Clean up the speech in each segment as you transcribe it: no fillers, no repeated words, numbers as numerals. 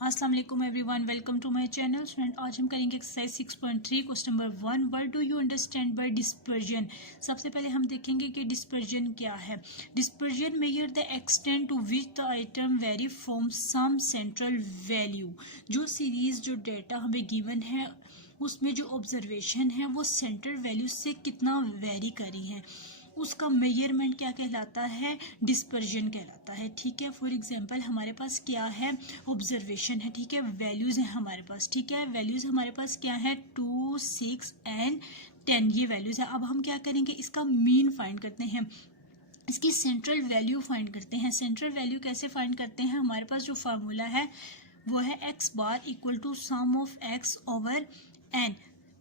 अस्सलाम वालेकुम everyone, welcome to my channel. Student, आज हम करेंगे exercise 6.3 question number 1, what do you understand by dispersion. सबसे पहले हम देखेंगे कि डिस्पर्जन क्या है। Dispersion measure the extent to which the item vary from some central value. जो सीरीज जो डेटा हमें गिवन है उसमें जो ऑब्जर्वेशन है वो सेंट्रल वैल्यू से कितना वेरी करी है, उसका मेजरमेंट क्या कहलाता है, डिस्पर्जन कहलाता है। ठीक है, फॉर एग्जांपल हमारे पास क्या है, ऑब्जर्वेशन है। ठीक है, वैल्यूज है हमारे पास। ठीक है, वैल्यूज हमारे पास क्या है, 2, 6 एंड 10 ये वैल्यूज है। अब हम क्या करेंगे, इसका मीन फाइंड करते हैं, इसकी सेंट्रल वैल्यू फाइंड करते हैं। सेंट्रल वैल्यू कैसे फाइंड करते हैं, हमारे पास जो फार्मूला है वो है x bar equal to sum of x over n.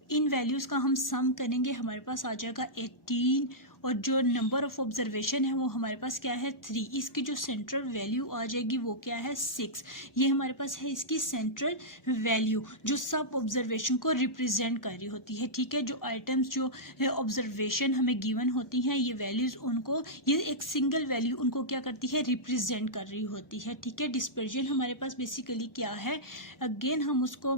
इन वैल्यूज का हम सम करेंगे, हमारे पास आ जाएगा 18 और जो नंबर ऑफ ऑब्जर्वेशन है वो हमारे पास क्या है 3। इसकी जो सेंट्रल वैल्यू आ जाएगी वो क्या है 6। ये हमारे पास है इसकी सेंट्रल वैल्यू जो सब ऑब्जर्वेशन को रिप्रेजेंट कर रही होती है। ठीक है, जो आइटम्स जो ऑब्जर्वेशन हमें गिवन होती हैं ये वैल्यूज उनको, ये एक सिंगल वैल्यू उनको क्या करती है, रिप्रेजेंट कर रही होती है। ठीक है, डिस्पर्जन हमारे पास बेसिकली क्या है, अगेन हम उसको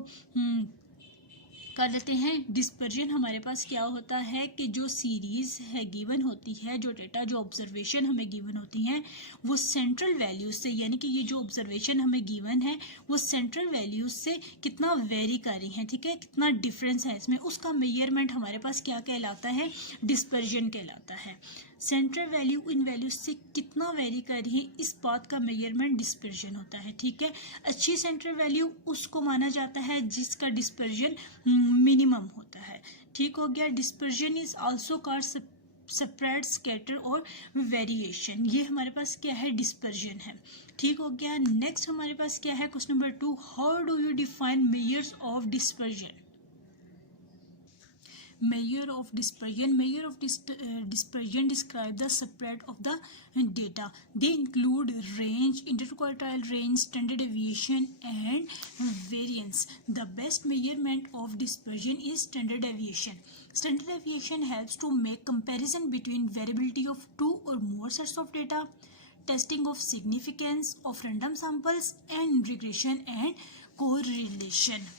कर लेते हैं। डिस्पर्जन हमारे पास क्या होता है कि जो सीरीज है गिवन होती है, जो डेटा जो ऑब्जर्वेशन हमें गिवन होती हैं वो सेंट्रल वैल्यूज से, यानी कि ये जो ऑब्जर्वेशन हमें गिवन है वो सेंट्रल वैल्यूज से कितना वेरी कर रही हैं। ठीक है, कितना डिफरेंस है इसमें, उसका मेजरमेंट हमारे पास क्या कहलाता है, डिस्पर्जन कहलाता है। सेंट्रल वैल्यू इन वैल्यूज से कितना वेरी कर रही है, इस बात का मेजरमेंट डिस्पर्जन होता है। ठीक है, अच्छी सेंट्रल वैल्यू उसको माना जाता है जिसका डिस्पर्जन मिनिमम होता है। ठीक हो गया। Dispersion is also called spread, scatter और वेरिएशन। ये हमारे पास क्या है, डिस्पर्जन है। ठीक हो गया। नेक्स्ट हमारे पास क्या है, question number 2, how do you define measures of dispersion. Measure of dispersion. Measure of dispersion describe the spread of the data. They include range, interquartile range, standard deviation and variance. The best measurement of dispersion is standard deviation. Standard deviation helps to make comparison between variability of two or more sets of data, testing of significance of random samples and regression and correlation.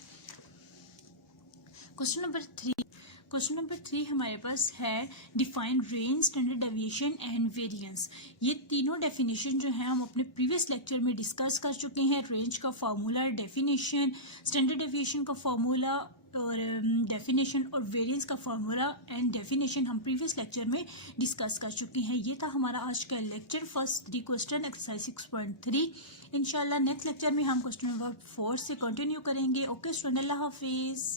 Question number 3 हमारे पास है define range, standard deviation and variance. ये तीनों definition जो है हम अपने previous lecture में discuss कर चुके हैं। रेंज का फार्मूला, डेफिनेशन, स्टैंडर्ड डेविएशन का फार्मूला और डेफिनेशन, और वेरिएंस का फार्मूला एंड डेफिनेशन हम प्रीवियस लेक्चर में डिस्कस कर चुके हैं। ये था हमारा आज का लेक्चर, फर्स्ट 3 क्वेश्चन एक्सरसाइज 6.3। इंशाल्लाह नेक्स्ट लेक्चर में हम क्वेश्चन नंबर 4 से कंटिन्यू करेंगे। ओके स्टूडेंट, अल्लाह हाफिज़।